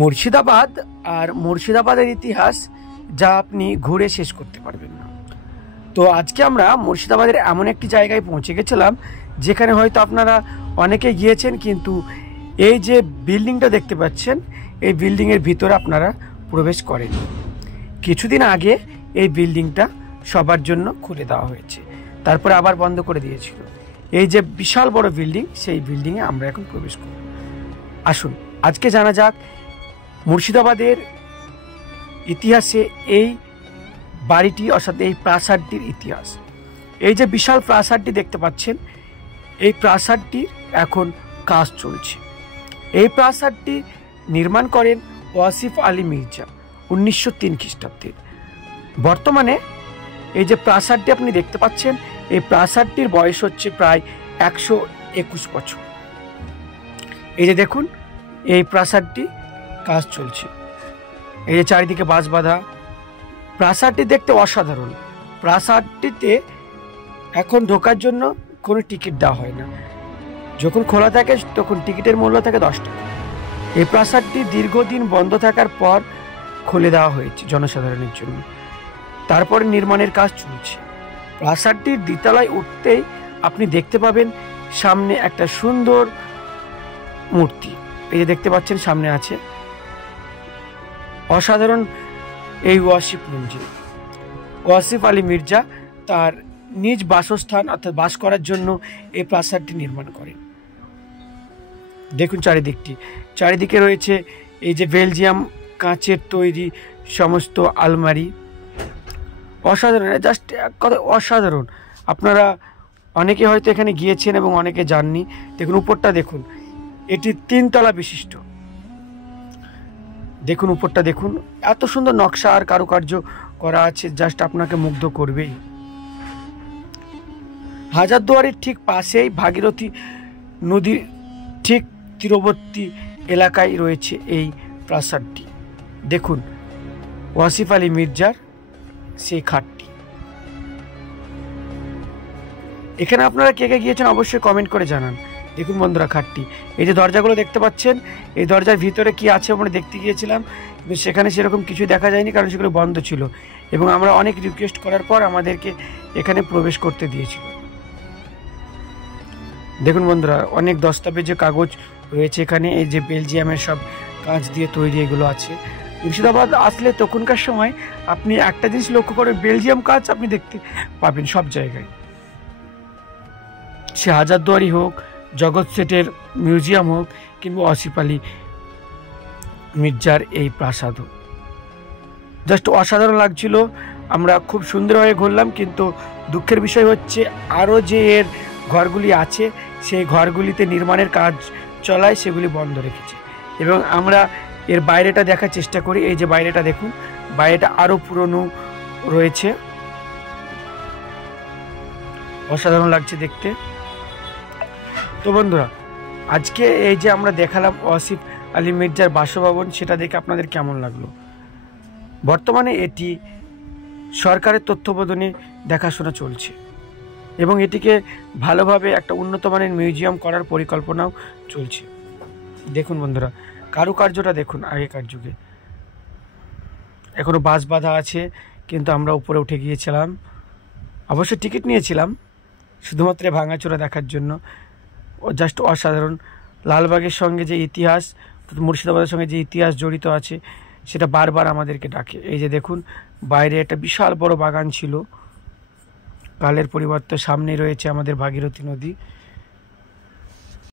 মুর্শিদাবাদ আর মুর্শিদাবাদের ইতিহাস যা আপনি ঘুরে শেষ করতে পারবেন না। তো আজকে আমরা মুর্শিদাবাদের এমন একটি জায়গায় পৌঁছে গেছিলাম যেখানে হয়তো আপনারা অনেকে গিয়েছেন, কিন্তু এই যে বিল্ডিংটা দেখতে পাচ্ছেন এই বিল্ডিংয়ের ভিতরে আপনারা প্রবেশ করেন। কিছুদিন আগে এই বিল্ডিংটা সবার জন্য খুলে দেওয়া হয়েছে, তারপরে আবার বন্ধ করে দিয়েছিল। এই যে বিশাল বড় বিল্ডিং, সেই বিল্ডিংয়ে আমরা এখন প্রবেশ করব। আসুন আজকে জানা যাক মুর্শিদাবাদের ইতিহাসে এই বাড়িটি অর্থাৎ এই প্রাসাদটির ইতিহাস। এই যে বিশাল প্রাসাদটি দেখতে পাচ্ছেন, এই প্রাসাদটির এখন কাজ চলছে। এই প্রাসাদটি নির্মাণ করেন ওয়াসিফ আলী মির্জা 1903 খ্রিস্টাব্দে। বর্তমানে এই যে প্রাসাদটি আপনি দেখতে পাচ্ছেন, এই প্রাসাদটির বয়স হচ্ছে প্রায় 121 বছর। এই যে দেখুন, এই প্রাসাদটি কাজ চলছে। এই যে চারিদিকে বাঁশ বাঁধা, প্রাসাদটি দেখতে অসাধারণ। প্রাসাদটিতে এখন ঢোকার জন্য কোনো টিকিট দেওয়া হয় না, যখন খোলা থাকে তখন টিকিটের মূল্য থাকে 10 টাকা। এই প্রাসাদটি দীর্ঘদিন বন্ধ থাকার পর খুলে দেওয়া হয়েছে জনসাধারণের জন্য। তারপরে নির্মাণের কাজ চলছে। প্রাসাদটির দ্বিতলায় উঠতেই আপনি দেখতে পাবেন সামনে একটা সুন্দর মূর্তি। এই যে দেখতে পাচ্ছেন সামনে আছে, অসাধারণ এই ওয়াসিফ আলী মির্জা তার নিজ বাসস্থান অর্থাৎ বাস করার জন্য এই প্রাসাদটি নির্মাণ করেন। দেখুন চারিদিকে রয়েছে এই যে বেলজিয়াম কাঁচের তৈরি সমস্ত আলমারি। অসাধারণ, জাস্ট এক কথা অসাধারণ। আপনারা অনেকে হয়তো এখানে গিয়েছেন এবং অনেকে যাননি। দেখুন উপরটা দেখুন, এটি 3 তলা বিশিষ্ট। দেখুন উপরটা দেখুন, এত সুন্দর নকশা আর কারুকার্য করা আছে, জাস্ট আপনাকে মুগ্ধ করবেই। হাজারদুয়ারির ঠিক পাশেই ভাগীরথী নদীর ঠিক তীরবর্তী এলাকায় রয়েছে এই প্রাসাদটি। দেখুন ওয়াসিফ আলী মির্জার সেই খাটটি। এখানে আপনারা কে কে গিয়েছেন অবশ্যই কমেন্ট করে জানান। দেখুন বন্ধুরা খাটটি, এই যে দরজাগুলো দেখতে পাচ্ছেন, এই দরজার ভিতরে কি আছে আমরা দেখতে গিয়েছিলাম, কিন্তু সেখানে সেরকম কিছু দেখা যায়নি, কারণ সেগুলো বন্ধ ছিল এবং আমরা অনেক রিকোয়েস্ট করার পর আমাদেরকে এখানে প্রবেশ করতে দিয়েছিল। দেখুন বন্ধুরা, অনেক দস্তাবেজের কাগজ রয়েছে এখানে। এই যে বেলজিয়ামের সব কাঁচ দিয়ে তৈরি এগুলো আছে। মুর্শিদাবাদ আসলে তখনকার সময় আপনি একটা জিনিস লক্ষ্য করে, বেলজিয়াম কাঁচ আপনি দেখতে পাবেন সব জায়গায়। সে হাজারদুয়ারি হোক, জগৎ সেটের মিউজিয়াম হোক, কিংবা ওয়াসিফ আলী মির্জার এই প্রাসাদ হোক, জাস্ট অসাধারণ লাগছিল। আমরা খুব সুন্দরভাবে ঘুরলাম, কিন্তু দুঃখের বিষয় হচ্ছে আরও যে এর ঘরগুলি আছে সেই ঘরগুলিতে নির্মাণের কাজ চলায় সেগুলি বন্ধ রেখেছে। এবং আমরা এর বাইরেটা দেখার চেষ্টা করি। এই যে বাইরেটা দেখুন, বাইরেটা আরও পুরনো রয়েছে, অসাধারণ লাগছে দেখতে। তো বন্ধুরা, আজকে এই যে আমরা দেখালাম ওয়াসিফ আলী মির্জার বাসভবন, সেটা দেখে আপনাদের কেমন লাগলো? বর্তমানে এটি সরকারের তত্ত্বাবধানে দেখাশোনা চলছে এবং এটিকে ভালোভাবে একটা উন্নত মানের মিউজিয়াম করার পরিকল্পনাও চলছে। দেখুন বন্ধুরা, কারুকার্যটা দেখুন, আগেকার যুগে এখনো বাঁশ বাঁধা আছে, কিন্তু আমরা উপরে উঠে গিয়েছিলাম। অবশ্যই টিকিট নিয়েছিলাম শুধুমাত্র ভাঙাচোরা দেখার জন্য। জাস্ট অসাধারণ। লালবাগের সঙ্গে যে ইতিহাস, মুর্শিদাবাদের সঙ্গে যে ইতিহাস জড়িত আছে, সেটা বারবার আমাদেরকে ডাকে। এই যে দেখুন, বাইরে একটা বিশাল বড় বাগান ছিল, কালের পরিবর্তে সামনে রয়েছে আমাদের ভাগীরথী নদী।